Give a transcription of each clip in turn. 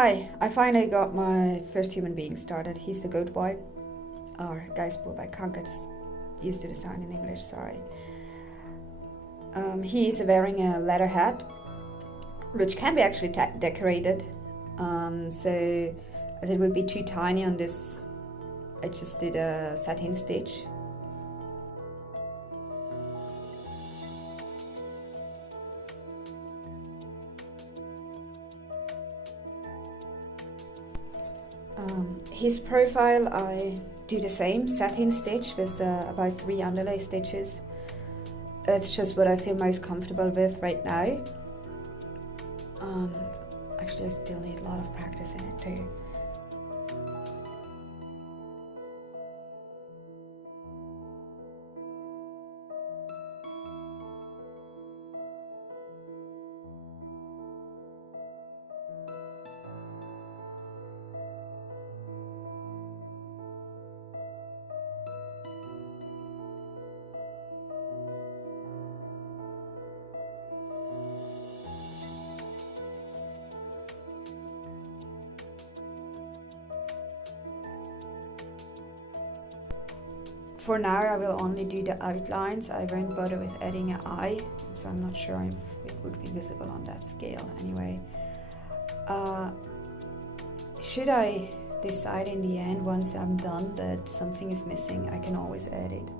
Hi, I finally got my first human being started. He's the goat boy, or Geistbub. I can't get used to the sound in English, sorry. He's wearing a leather hat, which can be actually decorated. So, as it would be too tiny on this, I just did a satin stitch. His profile, I do the same satin stitch with about 3 underlay stitches. It's just what I feel most comfortable with right now. Actually, I still need a lot of practice in it too. For now, I will only do the outlines. I won't bother with adding an eye, so I'm not sure if it would be visible on that scale anyway. Should I decide in the end, once I'm done, that something is missing, I can always add it.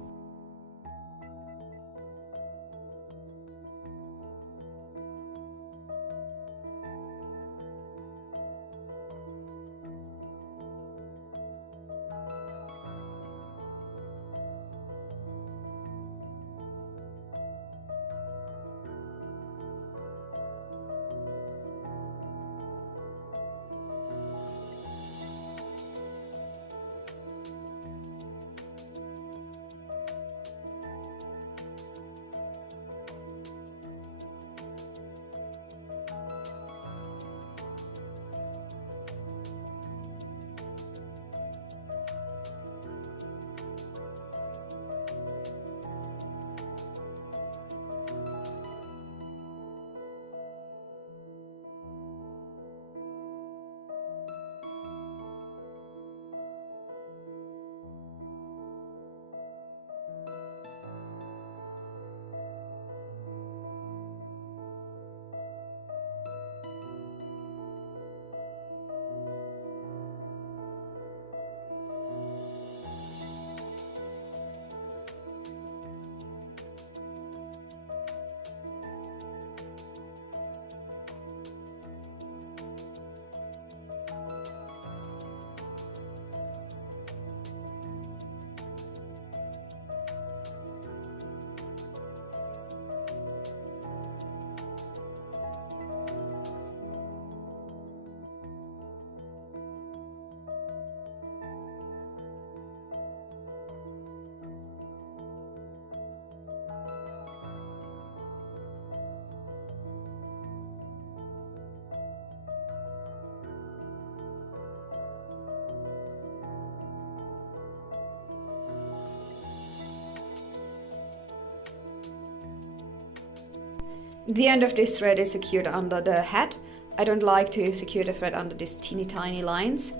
The end of this thread is secured under the hat. I don't like to secure the thread under these teeny tiny lines.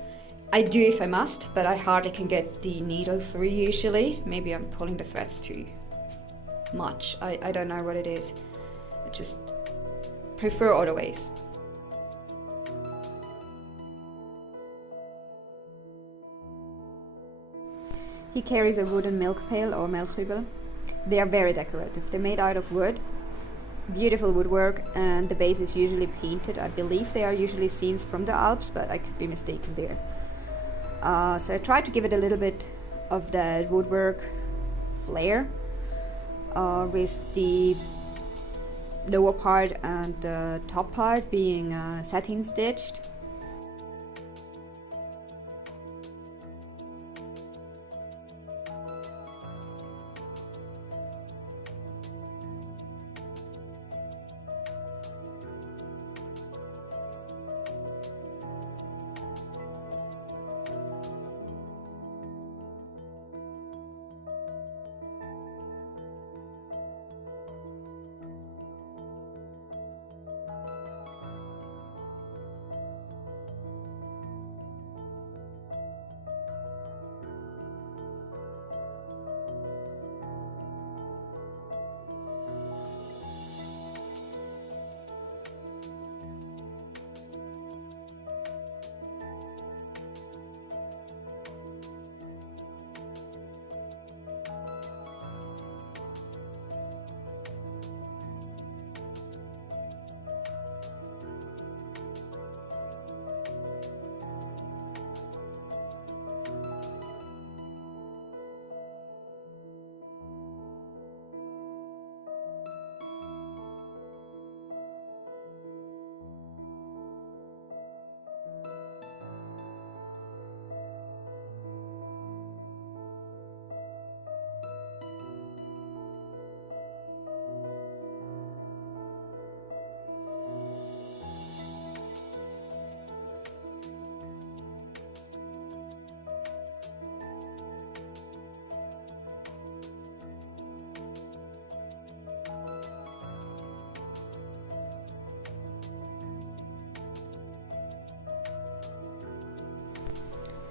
I do if I must, but I hardly can get the needle through usually. Maybe I'm pulling the threads too much. I don't know what it is. I just prefer other ways. He carries a wooden milk pail or melkhuibel. They are very decorative. They're made out of wood. Beautiful woodwork, and the base is usually painted. I believe they are usually scenes from the Alps, but I could be mistaken there. So I tried to give it a little bit of that woodwork flair with the lower part and the top part being satin stitched.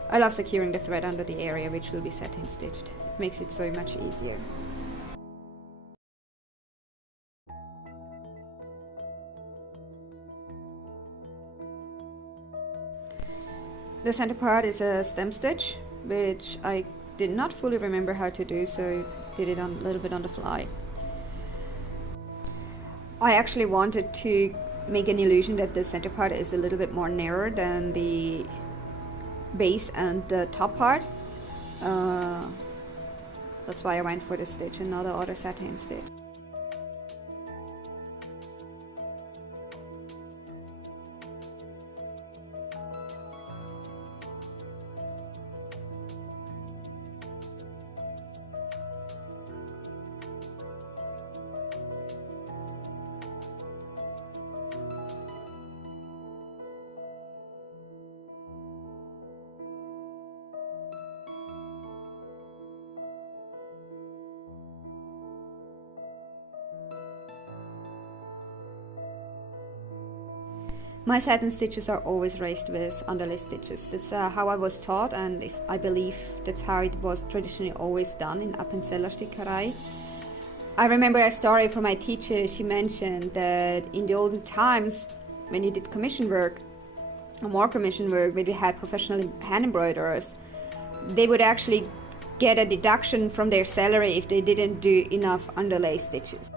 I love securing the thread under the area which will be satin stitched. It makes it so much easier. The center part is a stem stitch, which I did not fully remember how to do, so did it a little bit on the fly. I actually wanted to make an illusion that the center part is a little bit more narrow than the base and the top part. That's why I went for this stitch and not the other satin stitch. My satin stitches are always raised with underlay stitches. That's how I was taught, and I believe that's how it was traditionally always done in Appenzeller Stickerei. I remember a story from my teacher. She mentioned that in the olden times, when you did commission work, or more commission work, when we had professional hand embroiderers, they would actually get a deduction from their salary if they didn't do enough underlay stitches.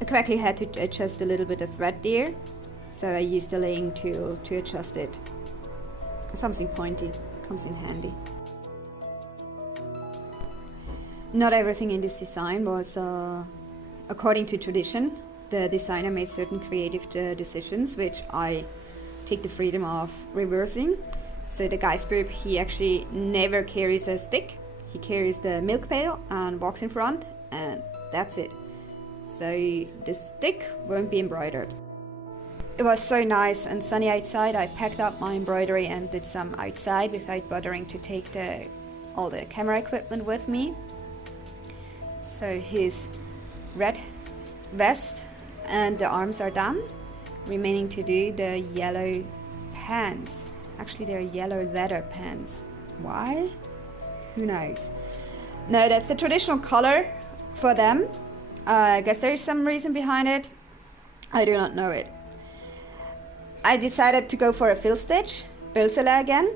I correctly had to adjust a little bit of thread there, so I used the laying tool to adjust it. Something pointy comes in handy. Not everything in this design was according to tradition. The designer made certain creative decisions, which I take the freedom of reversing. So the guy's group, he actually never carries a stick. He carries the milk pail and walks in front, and that's it. So the stick won't be embroidered. It was so nice and sunny outside. I packed up my embroidery and did some outside without bothering to take all the camera equipment with me. So his red vest and the arms are done. Remaining to do the yellow pants. Actually, they're yellow leather pants. Why? Who knows? No, that's the traditional color for them. I guess there is some reason behind it. I do not know it. I decided to go for a fill stitch, Appenzeller again.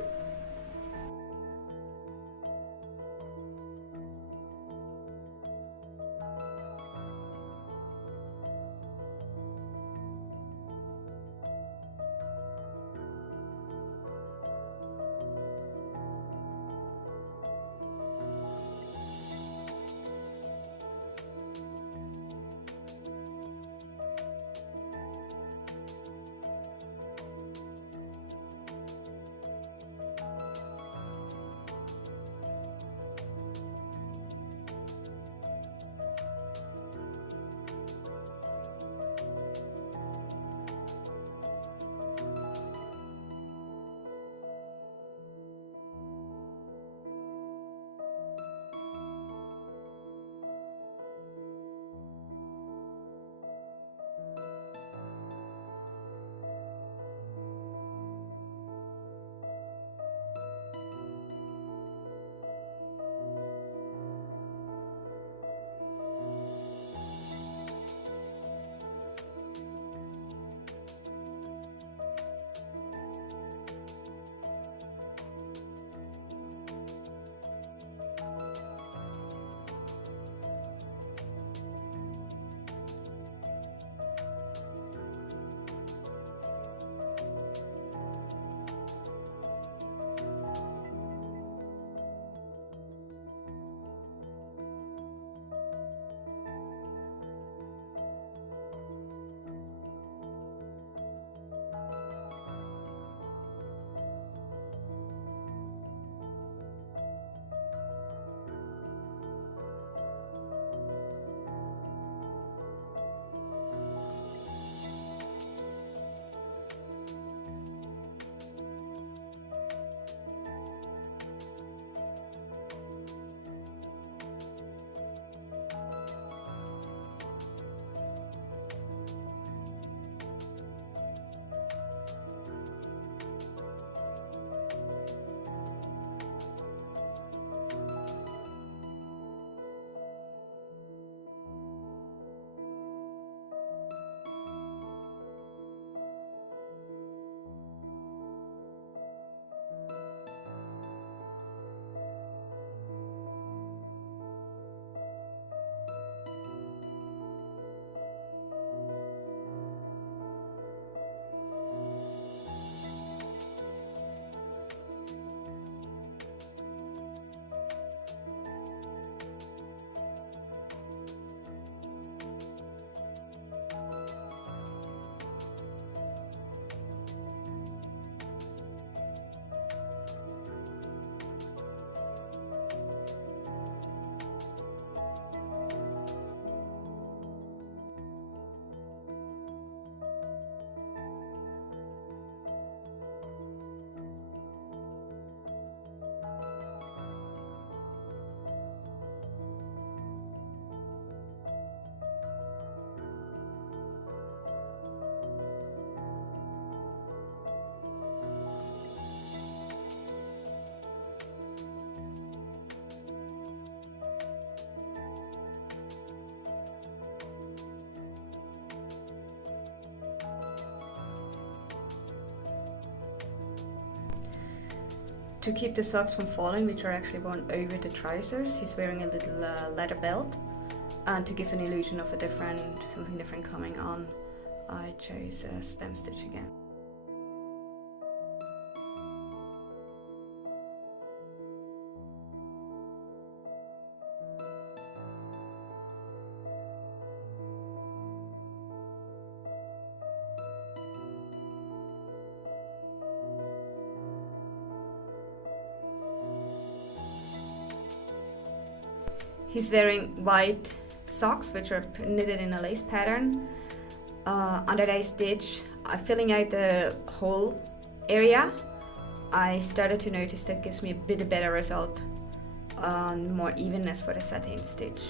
To keep the socks from falling, which are actually worn over the trousers, he's wearing a little leather belt. And to give an illusion of something different coming on, I chose a stem stitch again. He's wearing white socks, which are knitted in a lace pattern. Underlay stitch, filling out the whole area. I started to notice that gives me a bit better result, more evenness for the satin stitch.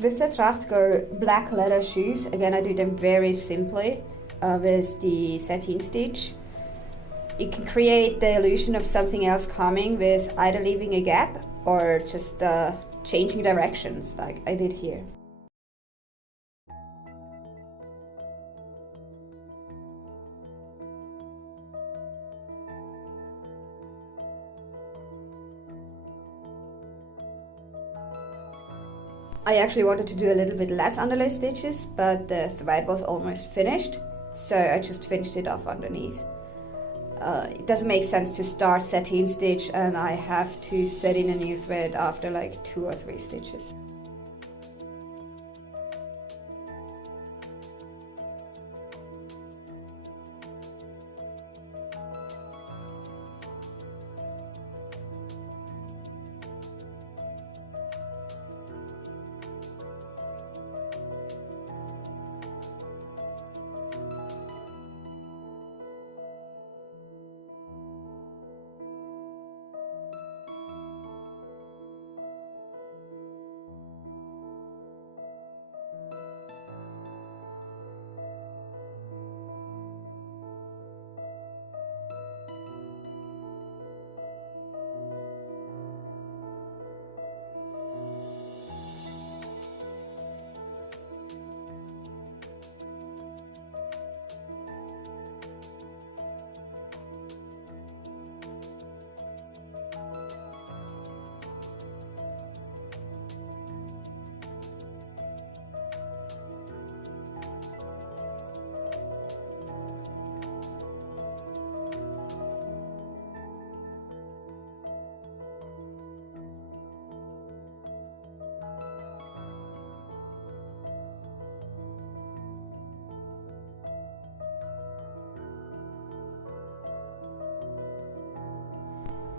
With the tracht go black leather shoes. Again, I do them very simply with the satin stitch. You can create the illusion of something else coming with either leaving a gap or just changing directions like I did here. I actually wanted to do a little bit less underlay stitches, but the thread was almost finished, so I just finished it off underneath. It doesn't make sense to start satin stitch and I have to set in a new thread after like 2 or 3 stitches.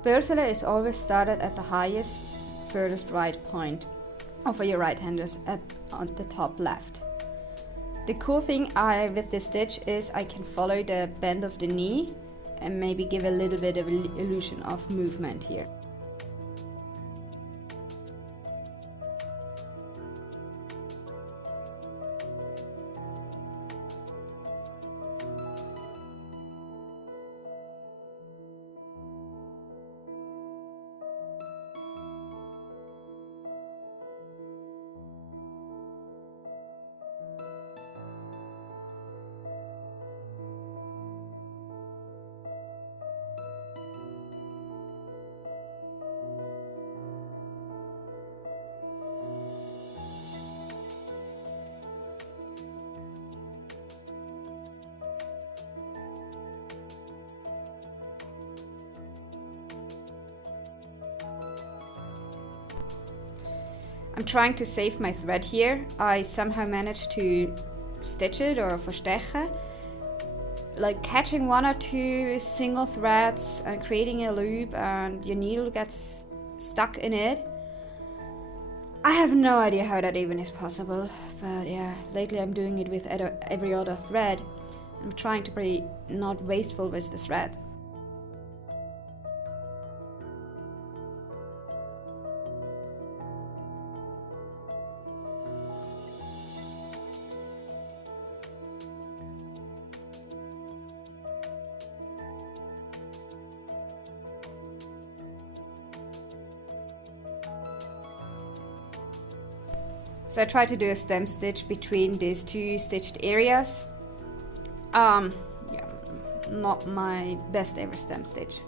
Appenzeller is always started at the highest, furthest right point of your right handers on the top left. The cool thing with this stitch is I can follow the bend of the knee and maybe give a little bit of an illusion of movement here. I'm trying to save my thread here. I somehow managed to stitch it or verstechen, like catching one or two single threads and creating a loop, and your needle gets stuck in it. I have no idea how that even is possible, but yeah, lately I'm doing it with every other thread. I'm trying to be not wasteful with the thread. So I try to do a stem stitch between these two stitched areas. Yeah, not my best ever stem stitch.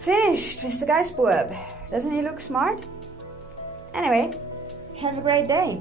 Finished with the Geistbub. Doesn't he look smart? Anyway, have a great day.